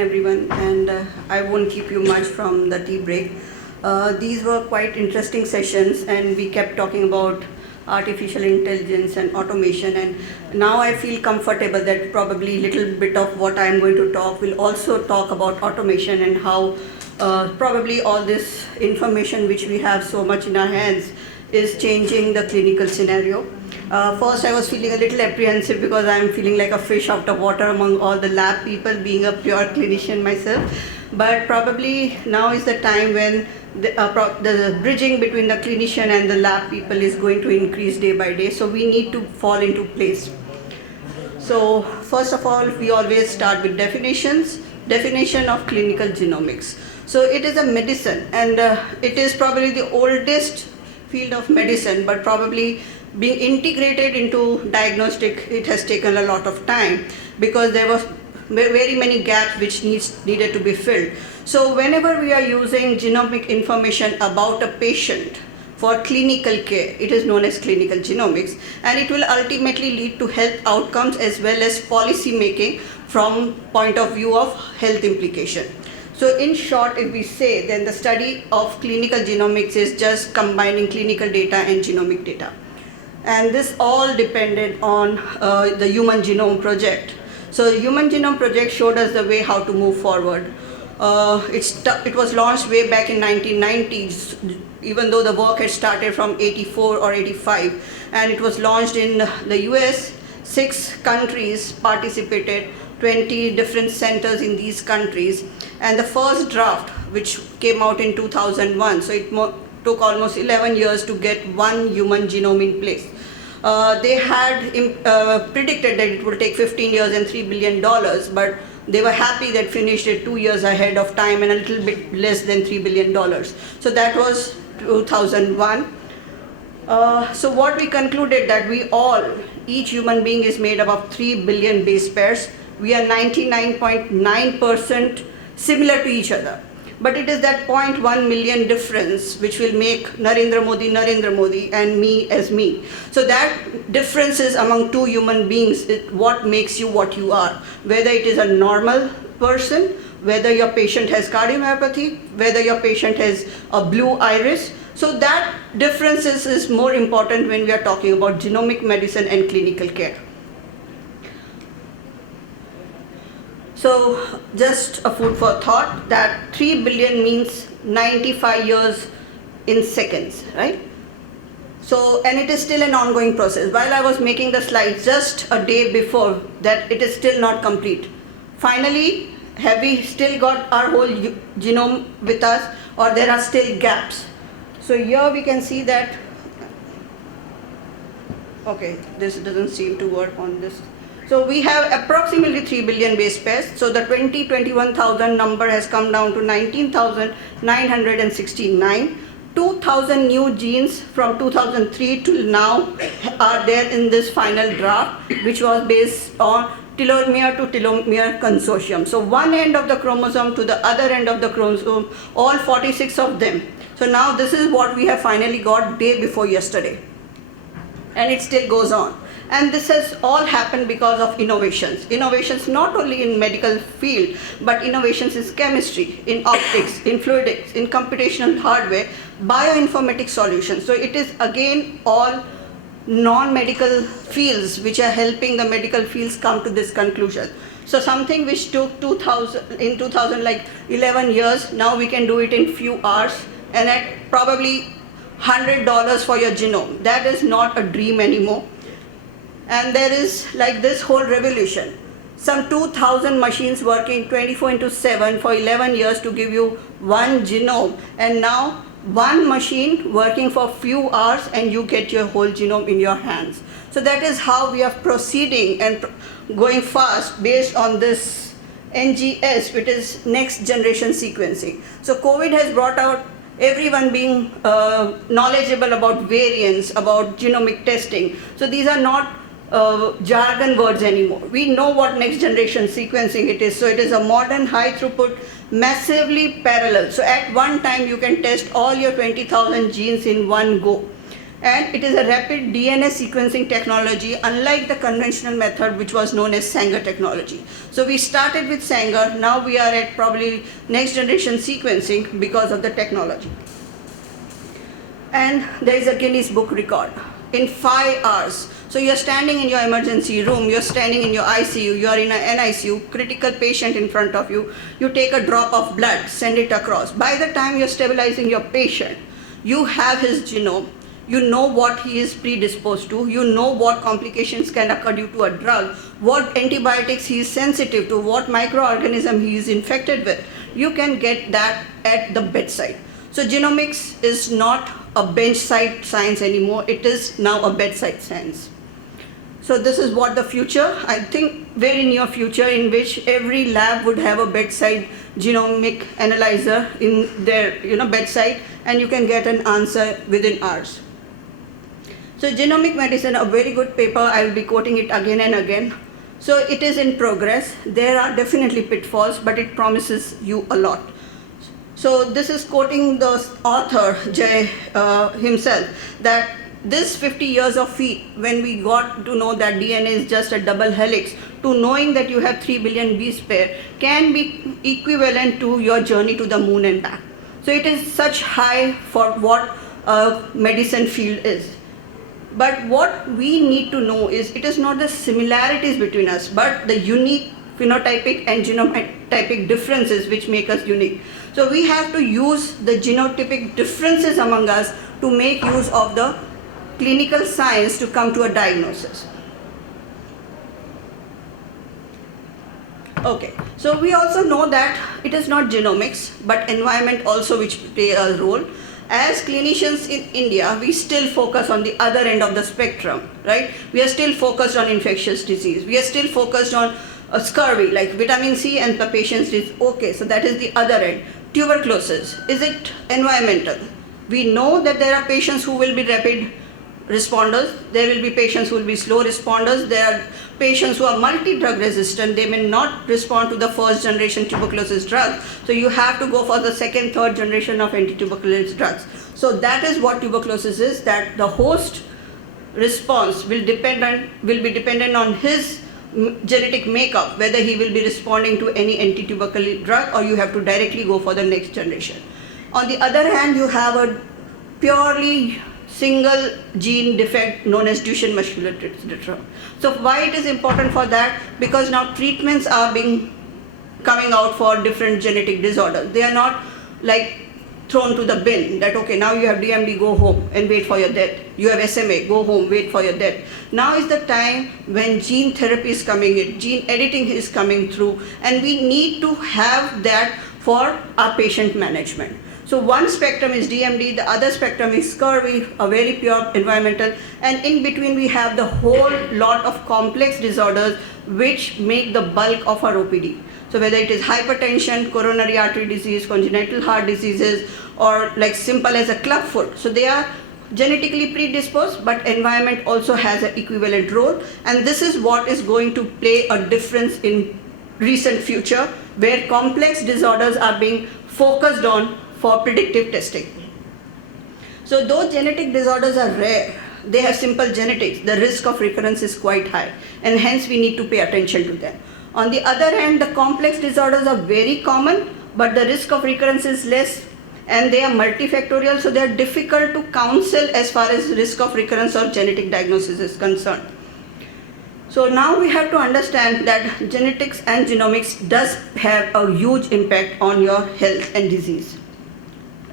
everyone, and I won't keep you much from the tea break. These were quite interesting sessions, and we kept talking about artificial intelligence and automation, and now I feel comfortable that probably a little bit of what I'm going to talk will also talk about automation and how probably all this information which we have so much in our hands is changing the clinical scenario. First, I was feeling a little apprehensive because I'm feeling like a fish out of water among all the lab people, being a pure clinician myself. But probably now is the time when the bridging between the clinician and the lab people is going to increase day by day. So we need to fall into place. So first of all, we always start with definitions. Definition of clinical genomics. So it is a medicine, and it is probably the oldest field of medicine, but probably being integrated into diagnostic, it has taken a lot of time because there was very many gaps which needed to be filled. So whenever we are using genomic information about a patient for clinical care, it is known as clinical genomics, and it will ultimately lead to health outcomes as well as policy making from point of view of health implication. So in short, if we say, then the study of clinical genomics is just combining clinical data and genomic data. And this all depended on the Human Genome Project. So the Human Genome Project showed us the way how to move forward. It was launched way back in 1990s, even though the work had started from 84 or 85. And it was launched in the US, 6 countries participated, 20 different centers in these countries. And the first draft, which came out in 2001, so it took almost 11 years to get one human genome in place. They had predicted that it would take 15 years and $3 billion, but they were happy that finished it 2 years ahead of time and a little bit less than $3 billion. So that was 2001. So what we concluded that each human being is made up of 3 billion base pairs. We are 99.9% similar to each other. But it is that 0.1 million difference which will make Narendra Modi and me as me. So that difference is among two human beings, what makes you what you are. Whether it is a normal person, whether your patient has cardiomyopathy, whether your patient has a blue iris. So that difference is more important when we are talking about genomic medicine and clinical care. So just a food for thought that 3 billion means 95 years in seconds, right? So, and it is still an ongoing process. While I was making the slides just a day before that, it is still not complete. Finally, have we still got our whole genome with us, or there are still gaps? So here we can see that, okay, this doesn't seem to work on this. So we have approximately 3 billion base pairs. So the 21,000 number has come down to 19,969. 2,000 new genes from 2003 till now are there in this final draft, which was based on telomere to telomere consortium. So one end of the chromosome to the other end of the chromosome, all 46 of them. So now this is what we have finally got day before yesterday. And it still goes on. And this has all happened because of innovations. Innovations not only in medical field, but innovations in chemistry, in optics, in fluidics, in computational hardware, bioinformatics solutions. So it is again all non-medical fields which are helping the medical fields come to this conclusion. So something which took 2000 like 11 years, now we can do it in few hours and at probably $100 for your genome. That is not a dream anymore. And there is like this whole revolution. Some 2,000 machines working 24/7 for 11 years to give you one genome. And now one machine working for few hours and you get your whole genome in your hands. So that is how we are proceeding and going fast based on this NGS, which is next generation sequencing. So COVID has brought out everyone being knowledgeable about variants, about genomic testing. So these are not jargon words anymore. We know what next generation sequencing it is. So it is a modern, high throughput, massively parallel. So at one time you can test all your 20,000 genes in one go. And it is a rapid DNA sequencing technology, unlike the conventional method which was known as Sanger technology. So we started with Sanger, now we are at probably next generation sequencing because of the technology. And there is a Guinness Book record in 5 hours. So you're standing in your emergency room, you're standing in your ICU, you're in an NICU, critical patient in front of you, you take a drop of blood, send it across. By the time you're stabilizing your patient, you have his genome, you know what he is predisposed to, you know what complications can occur due to a drug, what antibiotics he is sensitive to, what microorganism he is infected with. You can get that at the bedside. So genomics is not a bench-side science anymore, it is now a bedside science. So this is what the future, I think very near future, in which every lab would have a bedside genomic analyzer in their bedside, and you can get an answer within hours. So genomic medicine, a very good paper, I will be quoting it again and again. So it is in progress. There are definitely pitfalls, but it promises you a lot. So this is quoting the author, Jay himself, that this 50 years of feat, when we got to know that DNA is just a double helix, to knowing that you have 3 billion base pair, can be equivalent to your journey to the moon and back. So it is such high for what medicine field is. But what we need to know is, it is not the similarities between us, but the unique phenotypic and genotypic differences which make us unique. So we have to use the genotypic differences among us to make use of the clinical science to come to a diagnosis. Okay, so we also know that it is not genomics, but environment also which play a role. As clinicians in India, we still focus on the other end of the spectrum, right? We are still focused on infectious disease. We are still focused on scurvy, like vitamin C and the patient's disease. Okay, so that is the other end. Tuberculosis, is it environmental? We know that there are patients who will be rapid responders, there will be patients who will be slow responders, there are patients who are multi-drug resistant, they may not respond to the first generation tuberculosis drugs, so you have to go for the second, third generation of anti-tuberculosis drugs. So that is what tuberculosis is, that the host response will be dependent on his genetic makeup, whether he will be responding to any anti-tuberculosis drug or you have to directly go for the next generation. On the other hand, you have a purely single gene defect known as Duchenne muscular dystrophy. So why it is important for that? Because now treatments are coming out for different genetic disorders. They are not like thrown to the bin that okay, now you have DMD, go home and wait for your death. You have SMA, go home, wait for your death. Now is the time when gene therapy is coming in, gene editing is coming through, and we need to have that for our patient management. So one spectrum is DMD, the other spectrum is scurvy, a very pure environmental, and in between we have the whole lot of complex disorders which make the bulk of our OPD. So whether it is hypertension, coronary artery disease, congenital heart diseases, or like simple as a clubfoot. So they are genetically predisposed, but environment also has an equivalent role, and this is what is going to play a difference in recent future, where complex disorders are being focused on for predictive testing. So though genetic disorders are rare, they have simple genetics, the risk of recurrence is quite high, and hence we need to pay attention to them. On the other hand, the complex disorders are very common, but the risk of recurrence is less, and they are multifactorial, so they are difficult to counsel as far as risk of recurrence or genetic diagnosis is concerned. So now we have to understand that genetics and genomics does have a huge impact on your health and disease.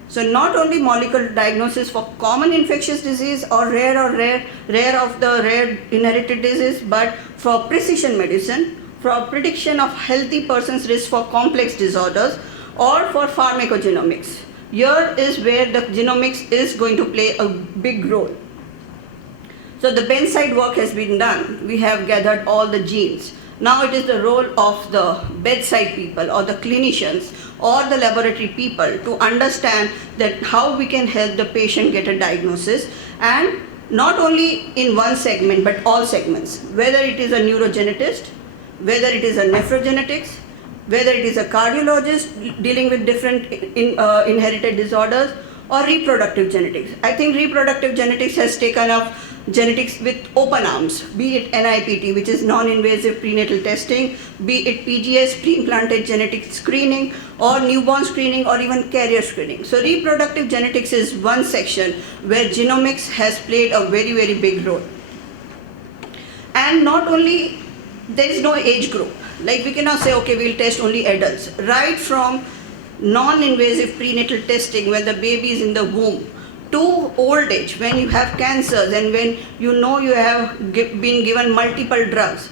So not only molecular diagnosis for common infectious disease or rare of the rare inherited disease, but for precision medicine, for prediction of healthy person's risk for complex disorders, or for pharmacogenomics. Here is where the genomics is going to play a big role. So the bedside work has been done. We have gathered all the genes. Now it is the role of the bedside people or the clinicians or the laboratory people to understand that how we can help the patient get a diagnosis, and not only in one segment but all segments, whether it is a neurogenetist, whether it is a nephrogenetics, whether it is a cardiologist dealing with different inherited disorders, or reproductive genetics. I think reproductive genetics has taken up genetics with open arms, be it NIPT, which is non-invasive prenatal testing, be it PGS, pre-implanted genetic screening, or newborn screening, or even carrier screening. So reproductive genetics is one section where genomics has played a very, very big role. And not only, there is no age group. Like we cannot say, okay, we'll test only adults. Right from non-invasive prenatal testing when the baby is in the womb, to old age, when you have cancers and when you know you have been given multiple drugs.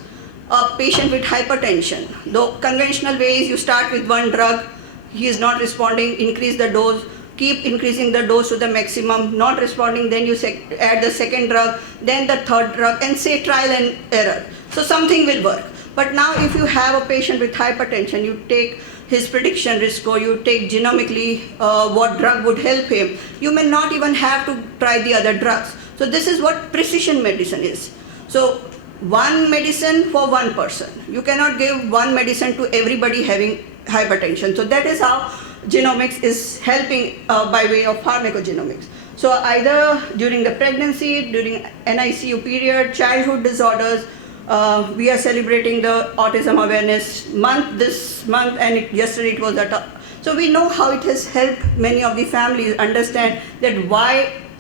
A patient with hypertension, the conventional way is you start with one drug, he is not responding, increase the dose, keep increasing the dose to the maximum, not responding, then you add the second drug, then the third drug, and say trial and error. So something will work. But now if you have a patient with hypertension, you take his prediction risk score, you take genomically what drug would help him, you may not even have to try the other drugs. So this is what precision medicine is. So one medicine for one person. You cannot give one medicine to everybody having hypertension. So that is how genomics is helping by way of pharmacogenomics. So either during the pregnancy, during NICU period, childhood disorders, we are celebrating the Autism Awareness Month this month, and yesterday it was so we know how it has helped many of the families understand that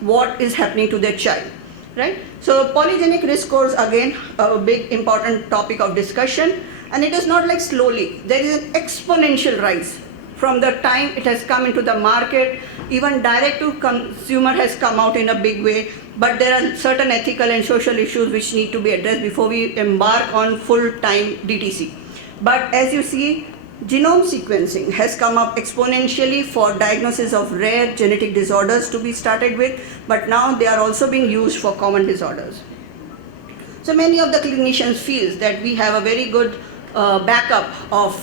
what is happening to their child, right? So polygenic risk scores, again, a big important topic of discussion, and it is not like slowly, there is an exponential rise. From the time it has come into the market, even direct to consumer has come out in a big way, but there are certain ethical and social issues which need to be addressed before we embark on full-time DTC. But as you see, genome sequencing has come up exponentially for diagnosis of rare genetic disorders to be started with, but now they are also being used for common disorders. So many of the clinicians feel that we have a very good backup of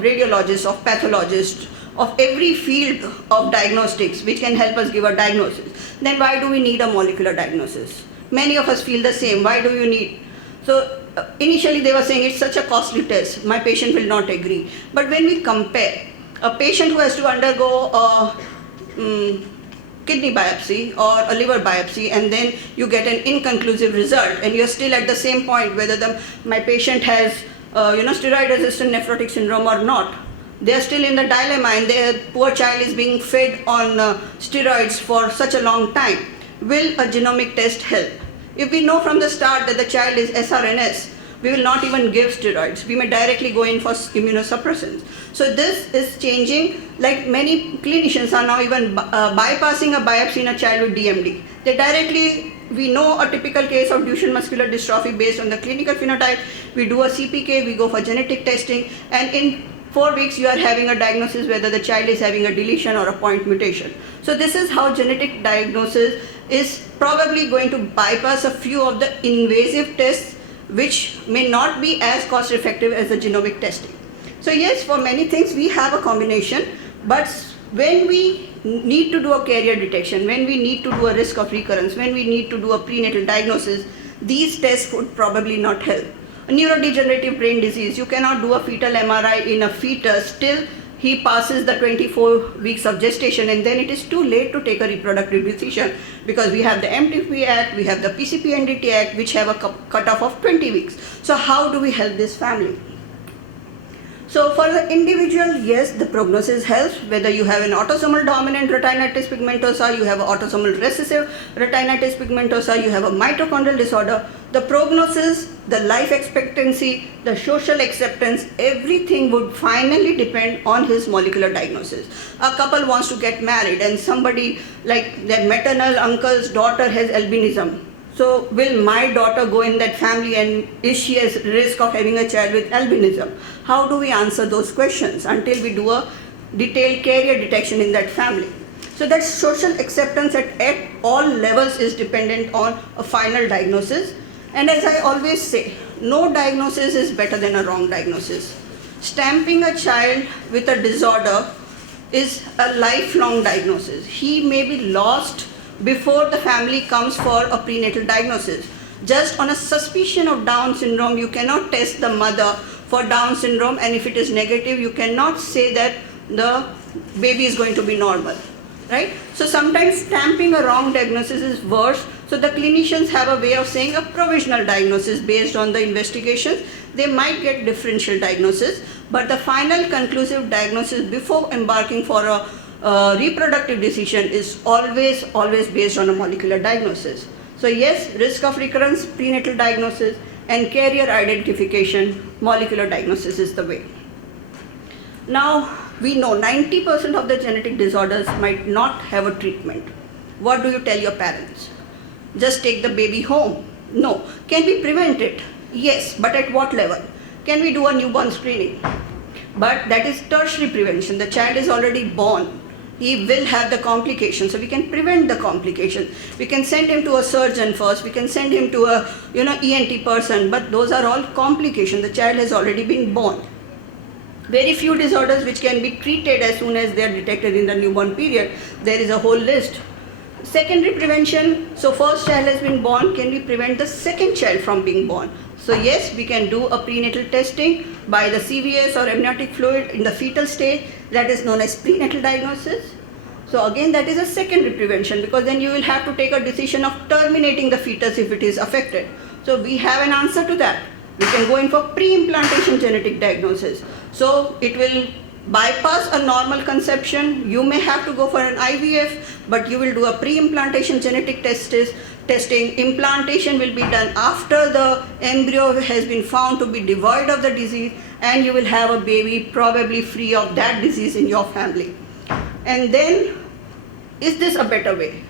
radiologists, of pathologists, of every field of diagnostics which can help us give a diagnosis. Then why do we need a molecular diagnosis? Many of us feel the same. Why do you need? So initially they were saying it's such a costly test, my patient will not agree. But when we compare a patient who has to undergo a kidney biopsy or a liver biopsy, and then you get an inconclusive result, and you're still at the same point whether my patient has steroid-resistant nephrotic syndrome or not. They are still in the dilemma, and their poor child is being fed on steroids for such a long time. Will a genomic test help? If we know from the start that the child is SRNS, we will not even give steroids. We may directly go in for immunosuppressants. So this is changing. Like many clinicians are now even bypassing a biopsy in a child with DMD. They directly, we know a typical case of Duchenne muscular dystrophy based on the clinical phenotype. We do a CPK, we go for genetic testing, and in 4 weeks you are having a diagnosis whether the child is having a deletion or a point mutation. So this is how genetic diagnosis is probably going to bypass a few of the invasive tests which may not be as cost effective as the genomic testing. So yes, for many things we have a combination, but when we need to do a carrier detection, when we need to do a risk of recurrence, when we need to do a prenatal diagnosis, these tests would probably not help. A neurodegenerative brain disease, you cannot do a fetal MRI in a fetus till he passes the 24 weeks of gestation, and then it is too late to take a reproductive decision because we have the MTP Act, we have the PCP-NDT Act, which have a cutoff of 20 weeks. So how do we help this family? So for the individual, yes, the prognosis helps. Whether you have an autosomal dominant retinitis pigmentosa, you have an autosomal recessive retinitis pigmentosa, you have a mitochondrial disorder, the prognosis, the life expectancy, the social acceptance, everything would finally depend on his molecular diagnosis. A couple wants to get married and somebody like their maternal uncle's daughter has albinism. So will my daughter go in that family, and is she at risk of having a child with albinism? How do we answer those questions until we do a detailed carrier detection in that family? So that social acceptance at all levels is dependent on a final diagnosis. And as I always say, no diagnosis is better than a wrong diagnosis. Stamping a child with a disorder is a lifelong diagnosis. He may be lost before the family comes for a prenatal diagnosis. Just on a suspicion of Down syndrome, you cannot test the mother for Down syndrome, and if it is negative, you cannot say that the baby is going to be normal. right? So sometimes stamping a wrong diagnosis is worse. So the clinicians have a way of saying a provisional diagnosis based on the investigations. They might get differential diagnosis, but the final conclusive diagnosis before embarking for a reproductive decision is always based on a molecular diagnosis. So yes, risk of recurrence, prenatal diagnosis, and carrier identification, molecular diagnosis is the way. Now, we know 90% of the genetic disorders might not have a treatment. What do you tell your parents? Just take the baby home? No. Can we prevent it? Yes, but at what level? Can we do a newborn screening? But that is tertiary prevention. The child is already born. He will have the complications, so we can prevent the complications. We can send him to a surgeon first. We can send him to a ENT person, but those are all complications. The child has already been born. Very few disorders which can be treated as soon as they are detected in the newborn period. There is a whole list. Secondary prevention, so first child has been born, can we prevent the second child from being born? So yes, we can do a prenatal testing by the CVS or amniotic fluid in the fetal stage, that is known as prenatal diagnosis. So again, that is a secondary prevention, because then you will have to take a decision of terminating the fetus if it is affected. So we have an answer to that. We can go in for pre-implantation genetic diagnosis. So it will bypass a normal conception. You may have to go for an IVF, but you will do a pre-implantation genetic testing. Implantation will be done after the embryo has been found to be devoid of the disease, and you will have a baby probably free of that disease in your family. And then, is this a better way?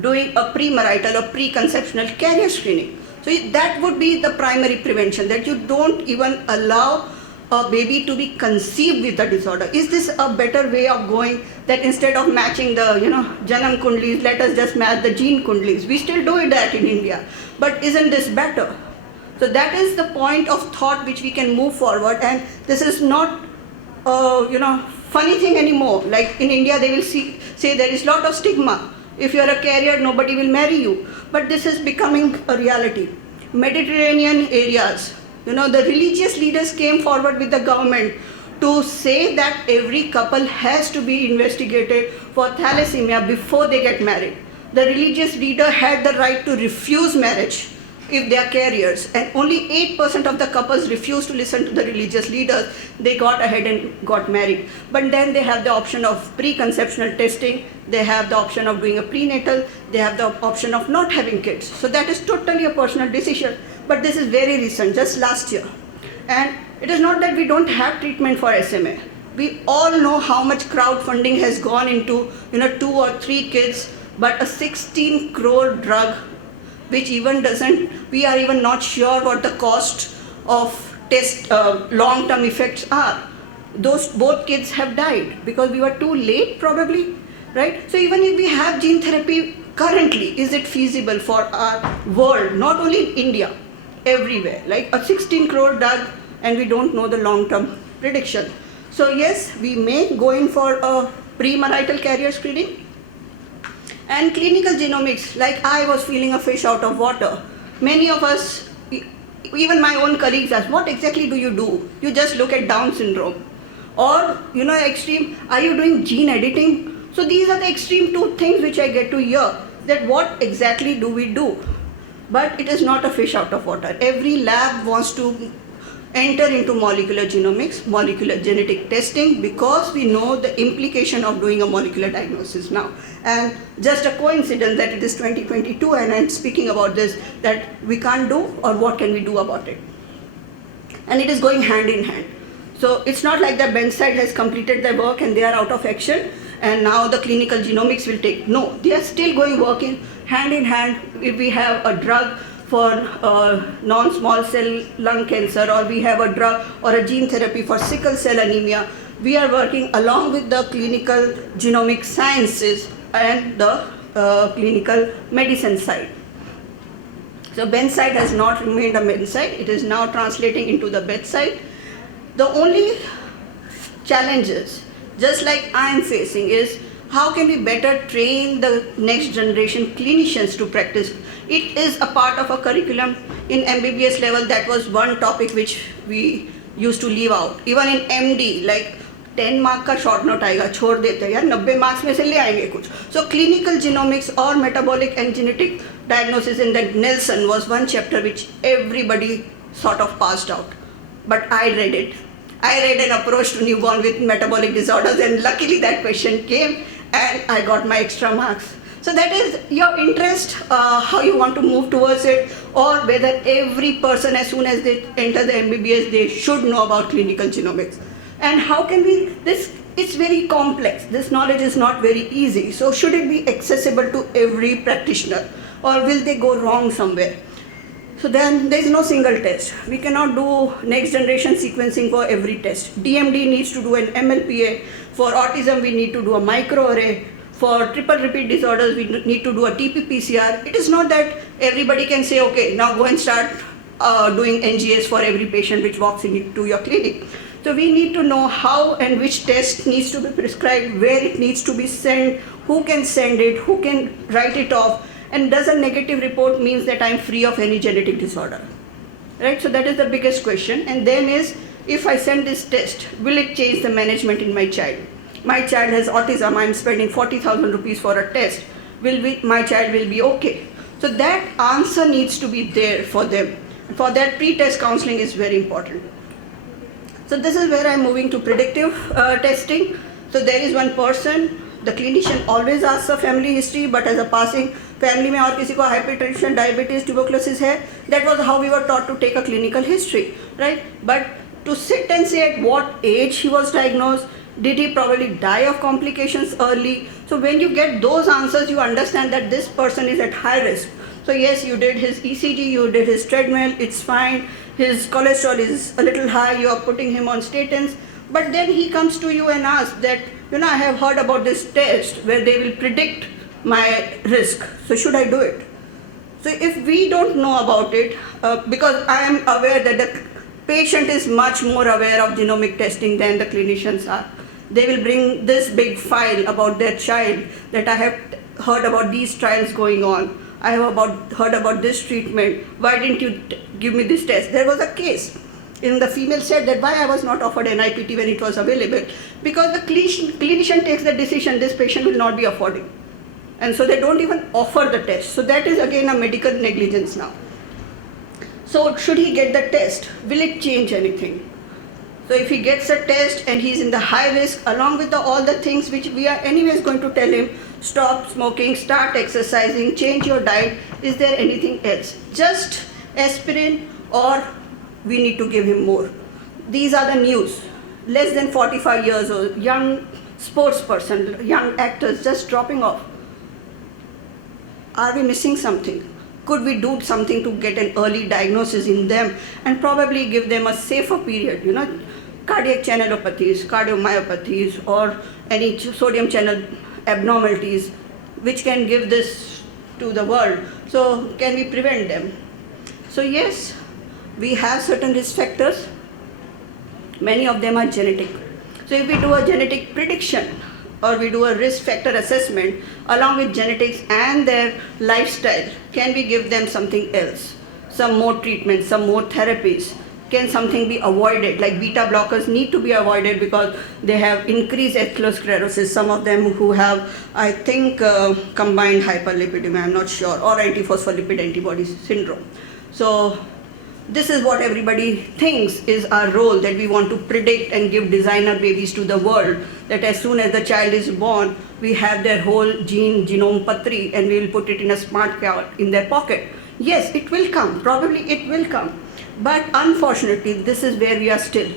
Doing a premarital or preconceptional carrier screening. So that would be the primary prevention, that you don't even allow a baby to be conceived with the disorder. Is this a better way of going, that instead of matching the Genome kundlis, let us just match the gene kundlis? We still do that in India, but isn't this better? So that is the point of thought which we can move forward, and this is not funny thing anymore. Like in India, they will say there is lot of stigma. If you are a carrier, nobody will marry you. But this is becoming a reality. Mediterranean areas, the religious leaders came forward with the government to say that every couple has to be investigated for thalassemia before they get married. The religious leader had the right to refuse marriage if they are carriers, and only 8% of the couples refused to listen to the religious leaders. They got ahead and got married. But then they have the option of preconceptional testing, they have the option of doing a prenatal, they have the option of not having kids. So that is totally a personal decision. But this is very recent, just last year. And it is not that we don't have treatment for SMA. We all know how much crowdfunding has gone into 2 or 3 kids, but a 16 crore drug, which even we are even not sure what the cost of long-term effects are. Both kids have died because we were too late probably, right? So even if we have gene therapy currently, is it feasible for our world, not only in India, everywhere? Like a 16 crore drug, and we don't know the long-term prediction. So yes, we may go in for a premarital carrier screening. And clinical genomics, like I was feeling a fish out of water. Many of us, even my own colleagues ask, what exactly do? You just look at Down syndrome. Or, extreme, are you doing gene editing? So these are the extreme 2 things which I get to hear, that what exactly do we do? But it is not a fish out of water. Every lab wants to enter into molecular genomics, molecular genetic testing, because we know the implication of doing a molecular diagnosis now. And just a coincidence that it is 2022 and I'm speaking about this, that we can't do, or what can we do about it? And it is going hand in hand. So it's not like the Bedside has completed their work and they are out of action and now the clinical genomics will take. No, they are still working hand in hand. If we have a drug for non-small cell lung cancer, or we have a drug or a gene therapy for sickle cell anemia, we are working along with the clinical genomic sciences and the clinical medicine side. So Bedside has not remained a Bedside, it is now translating into the Bedside. The only challenges, just like I am facing, is how can we better train the next generation clinicians to practice? It is a part of a curriculum in MBBS level. That was one topic which we used to leave out. Even in MD, like 10 mark का short note आएगा, छोड़ देते हैं यार, 90 marks में से ले आएंगे कुछ. So clinical genomics or metabolic and genetic diagnosis in that Nelson was one chapter which everybody sort of passed out. But I read it. I read an approach to newborn with metabolic disorders, and luckily that question came and I got my extra marks. So that is your interest, how you want to move towards it, or whether every person as soon as they enter the MBBS they should know about clinical genomics. And how can we, it's very complex, this knowledge is not very easy, so should it be accessible to every practitioner, or will they go wrong somewhere? So then there is no single test. We cannot do next generation sequencing for every test. DMD needs to do an MLPA, for autism we need to do a microarray, for triple repeat disorders we need to do a TP-PCR. It is not that everybody can say, okay, now go and start doing NGS for every patient which walks into your clinic. So we need to know how and which test needs to be prescribed, where it needs to be sent, who can send it, who can write it off, and does a negative report means that I'm free of any genetic disorder, right? So that is the biggest question. And then is, if I send this test, will it change the management in my child? My child has autism, I'm spending 40,000 rupees for a test. My child will be okay? So that answer needs to be there for them. For that, pre-test counseling is very important. So this is where I'm moving to predictive testing. So there is one person, the clinician always asks a family history, but as a passing family में और किसी को hypertension, diabetes, tuberculosis है, that was how we were taught to take a clinical history, right? But to sit and say at what age he was diagnosed, did he probably die of complications early? So when you get those answers, you understand that this person is at high risk. So yes, you did his ECG, you did his treadmill, it's fine. His cholesterol is a little high, you are putting him on statins. But then he comes to you and asks that, I have heard about this test where they will predict my risk. So should I do it? So if we don't know about it, because I am aware that the patient is much more aware of genomic testing than the clinicians are. They will bring this big file about their child that I have heard about these trials going on. I have heard about this treatment. Why didn't you give me this test? There was a case. The female said that why I was not offered NIPT when it was available. Because the clinician takes the decision this patient will not be affording. And so they don't even offer the test. So that is again a medical negligence now. So should he get the test? Will it change anything? So if he gets a test and he's in the high risk, along with all the things which we are anyways going to tell him, stop smoking, start exercising, change your diet, is there anything else? Just aspirin, or we need to give him more? These are the news. Less than 45 years old, young sports person, young actors just dropping off. Are we missing something? Could we do something to get an early diagnosis in them and probably give them a safer period, cardiac channelopathies, cardiomyopathies, or any sodium channel abnormalities which can give this to the world. So can we prevent them? So yes, we have certain risk factors. Many of them are genetic. So if we do a genetic prediction, or we do a risk factor assessment along with genetics and their lifestyle, can we give them something else? Some more treatments, some more therapies? Can something be avoided? Like beta blockers need to be avoided because they have increased atherosclerosis. Some of them who have, I think, combined hyperlipidemia, I'm not sure, or antiphospholipid antibody syndrome. So this is what everybody thinks is our role, that we want to predict and give designer babies to the world, that as soon as the child is born, we have their whole genome patri and we will put it in a smart card in their pocket. Yes, it will come, probably it will come. But unfortunately, this is where we are still.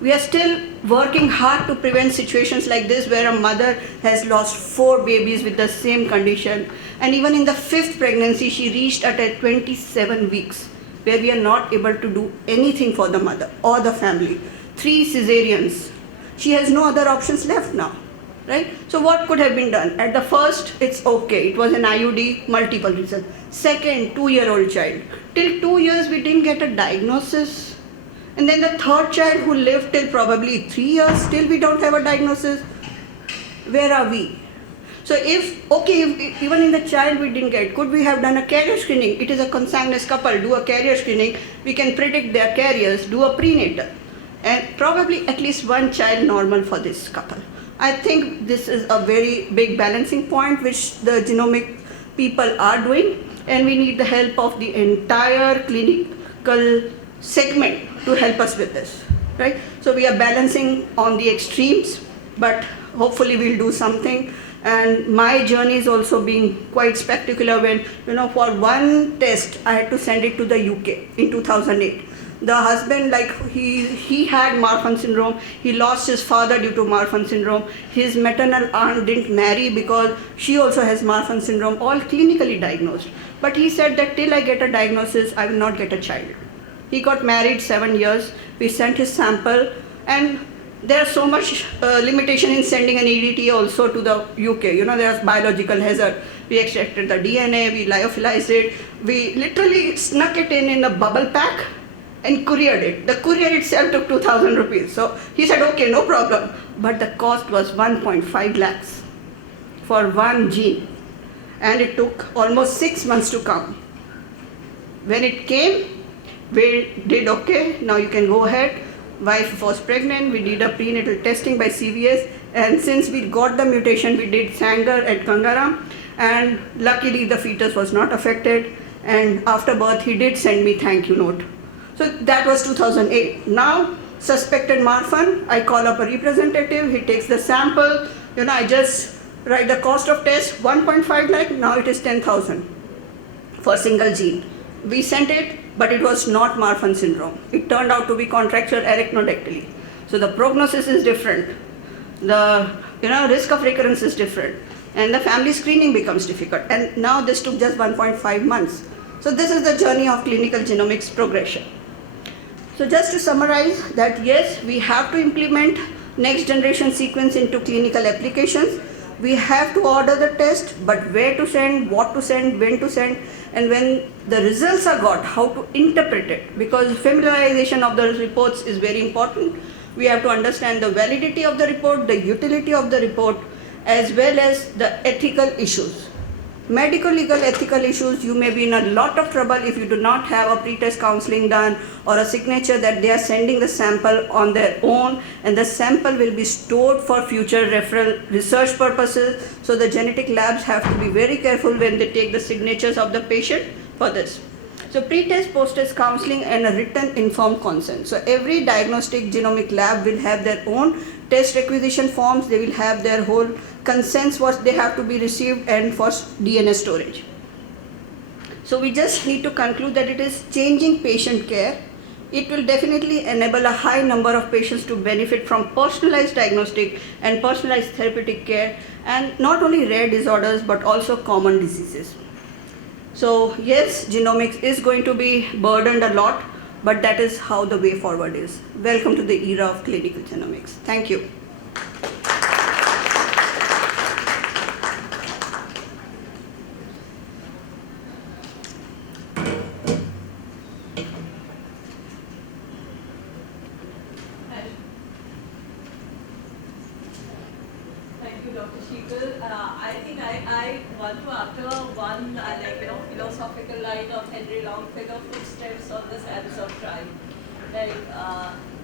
We are still working hard to prevent situations like this where a mother has lost 4 babies with the same condition. And even in the 5th pregnancy, she reached at 27 weeks, where we are not able to do anything for the mother or the family. 3 cesareans. She has no other options left now, right? So what could have been done? At the first, it's okay. It was an IUD, multiple reasons. Second, 2-year-old child. Till 2 years, we didn't get a diagnosis. And then the 3rd child who lived till probably 3 years, still we don't have a diagnosis. Where are we? So if even in the child we didn't get, could we have done a carrier screening? It is a consanguineous couple, do a carrier screening, we can predict their carriers, do a prenatal. and probably at least one child normal for this couple. I think this is a very big balancing point which the genomic people are doing, and we need the help of the entire clinical segment to help us with this, right? So we are balancing on the extremes, but hopefully we'll do something. And my journey is also being quite spectacular when, for one test, I had to send it to the UK in 2008. The husband, he had Marfan syndrome. He lost his father due to Marfan syndrome. His maternal aunt didn't marry because she also has Marfan syndrome, all clinically diagnosed. But he said that till I get a diagnosis, I will not get a child. He got married 7 years. We sent his sample, and there's so much limitation in sending an EDT also to the UK. There's biological hazard. We extracted the DNA, we lyophilized it, we literally snuck it in a bubble pack and couriered it. The courier itself took 2,000 rupees. So he said, okay, no problem. But the cost was 1.5 lakhs for one gene. And it took almost 6 months to come. When it came, we did okay, now you can go ahead. Wife was pregnant, we did a prenatal testing by CVS, and since we got the mutation, we did Sanger at Kangaram, and luckily the fetus was not affected, and after birth he did send me thank you note. So that was 2008. Now, suspected Marfan, I call up a representative, he takes the sample, I just write the cost of test, 1.5 lakh, now it is 10,000 for single gene. We sent it, but it was not Marfan syndrome. It turned out to be contracture arachnodactyly. So the prognosis is different. The risk of recurrence is different. And the family screening becomes difficult. And now this took just 1.5 months. So this is the journey of clinical genomics progression. So just to summarize that, yes, we have to implement next generation sequence into clinical applications. We have to order the test, but where to send, what to send, when to send, and when the results are got, how to interpret it, because familiarization of the reports is very important. We have to understand the validity of the report, the utility of the report, as well as the ethical issues. Medical, legal, ethical issues, you may be in a lot of trouble if you do not have a pre-test counseling done or a signature that they are sending the sample on their own, and the sample will be stored for future referral research purposes. So the genetic labs have to be very careful when they take the signatures of the patient for this. So pre-test, post-test counseling, and a written informed consent. So every diagnostic genomic lab will have their own test requisition forms. They will have their whole consents what they have to be received, and for DNA storage. So we just need to conclude that it is changing patient care. It will definitely enable a high number of patients to benefit from personalized diagnostic and personalized therapeutic care, and not only rare disorders but also common diseases. So yes, genomics is going to be burdened a lot, but that is how the way forward is. Welcome to the era of clinical genomics. Thank you. Thank you, Dr. Sheetal. I think I want to utter one philosophical line of Henry Longfellow, Footsteps on the Sands of Time.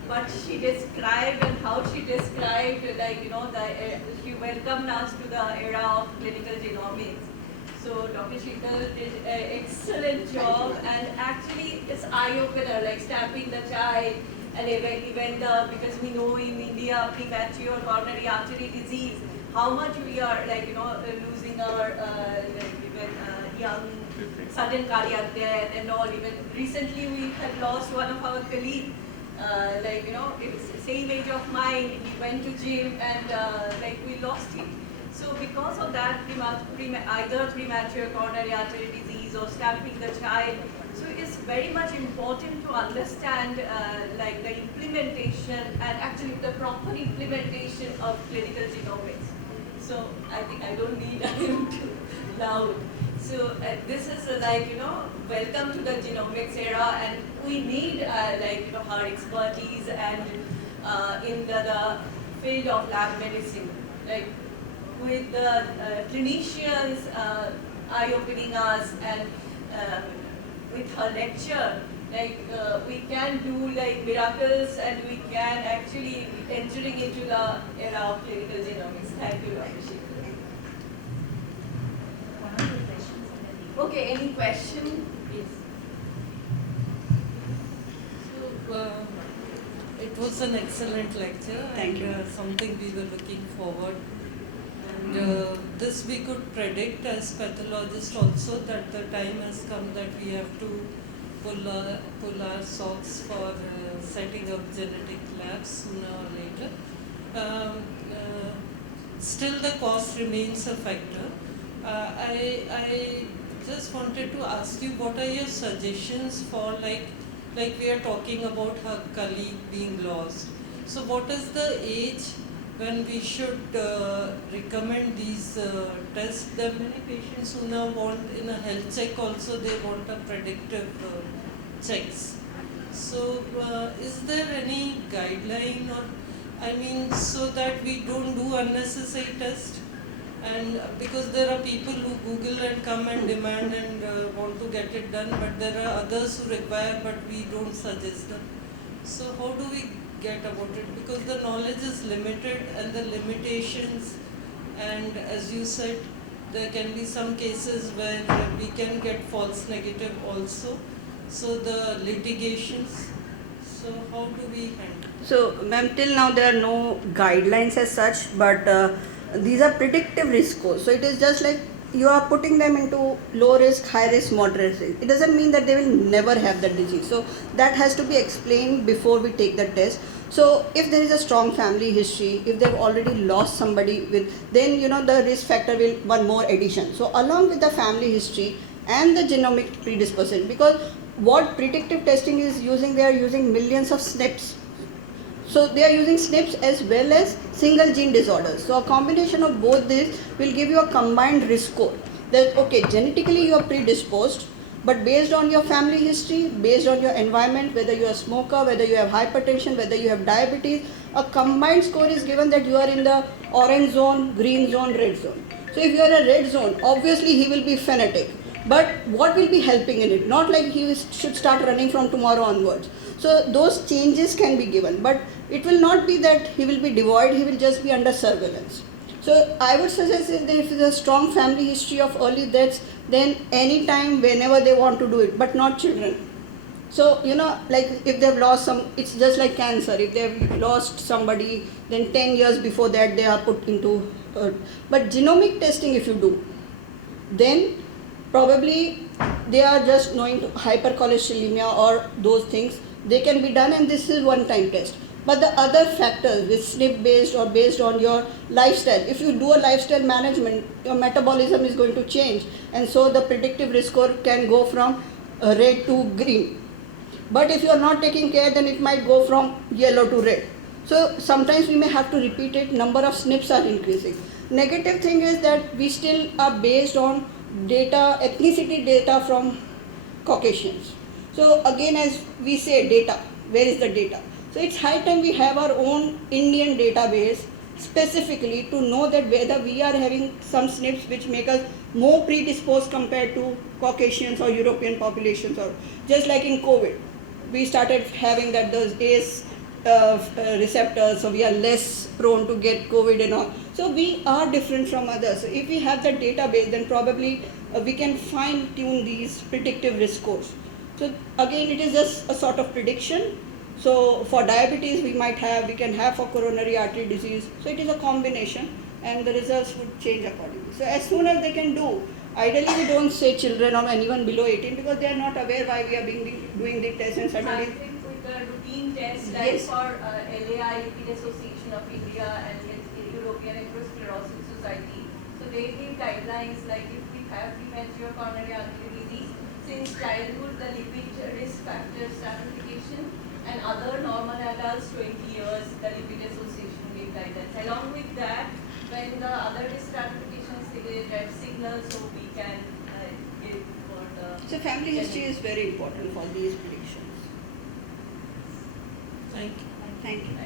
What she described and how she described, she welcomed us to the era of clinical genomics. So Dr. Sheetal did an excellent job, and actually it's eye-opener, like stamping the child, and even because we know in India premature coronary artery disease, how much we are losing our young sudden cardiac death and all. Even recently we had lost one of our colleagues. It's same age of mine. He went to gym and we lost him. So because of that, either premature coronary artery disease or stamping the child. So it's very much important to understand the implementation and actually the proper implementation of clinical genomics. So I think I don't need him too loud. So this is welcome to the genomics era, and we need her expertise and in the field of lab medicine, with the clinicians eye-opening us, and with her lecture, We can do like miracles, and we can actually entering into the era of clinical genomics. Thank you, Dr. Sheetal. Okay, any question? Yes. So, it was an excellent lecture. Thank you. And, something we were looking forward. And this we could predict as pathologists also, that the time has come that we have to pull our socks for setting up genetic labs sooner or later. Um, Still the cost remains a factor. I just wanted to ask you, what are your suggestions for, like we are talking about her colleague being lost. So what is the age when we should recommend these tests? There are many patients who now want, in a health check also, they want a predictive checks. So is there any guideline, or so that we don't do unnecessary tests? And because there are people who Google and come and demand and want to get it done, but there are others who require, but we don't suggest them. So how do we get about it? Because the knowledge is limited, and the limitations, and as you said, there can be some cases where we can get false negative also. So the litigations, so how do we handle? So, ma'am, till now there are no guidelines as such, but these are predictive risk scores. So, it is just like you are putting them into low risk, high risk, moderate risk. It doesn't mean that they will never have the disease. So, that has to be explained before we take the test. So, if there is a strong family history, if they've already lost somebody with, then the risk factor will one more addition. So, along with the family history and the genomic predisposition, because what predictive testing is using, they are using millions of SNPs. So they are using SNPs as well as single gene disorders. So a combination of both these will give you a combined risk score. That okay, genetically you are predisposed, but based on your family history, based on your environment, whether you are a smoker, whether you have hypertension, whether you have diabetes, a combined score is given that you are in the orange zone, green zone, red zone. So if you are a red zone, obviously he will be phonetic. But what will be helping in it? Not like he should start running from tomorrow onwards. So those changes can be given, but it will not be that he will be devoid, he will just be under surveillance. So I would suggest that if there is a strong family history of early deaths, then anytime, whenever they want to do it, but not children. So, like if they've lost it's just like cancer. If they've lost somebody, then 10 years before that they are put into, but genomic testing if you do, then probably they are just knowing hypercholesterolemia or those things, they can be done, and this is one time test. But the other factors with SNP based or based on your lifestyle, if you do a lifestyle management, your metabolism is going to change, and so the predictive risk score can go from red to green. But if you are not taking care, then it might go from yellow to red. So sometimes we may have to repeat it, number of SNPs are increasing. Negative thing is that we still are based on data, ethnicity data from Caucasians. So again, as we say, data, where is the data? So it's high time we have our own Indian database specifically to know that whether we are having some SNPs which make us more predisposed compared to Caucasians or European populations, or just like in COVID, we started having that those ACE receptors, so we are less prone to get COVID and all. So we are different from others. So if we have that database, then probably we can fine tune these predictive risk scores. So again, it is just a sort of prediction. So for diabetes, we can have for coronary artery disease. So it is a combination, and the results would change accordingly. So as soon as they can do, ideally we don't say children or anyone below 18, because they are not aware why we are doing the test, and suddenly. I think with the routine tests, like Yes. for LAI, Lipid Association of India, and European Atherosclerosis Society, so they give guidelines like if we have premature coronary artery disease, since childhood the lipid risk factor stratification, and other normal adults 20 years, the Lipid Association gave guidance. Along with that, when the other risk stratification is red signal, so we can give for the. So family history is very important for these predictions. Thank you. Thank you.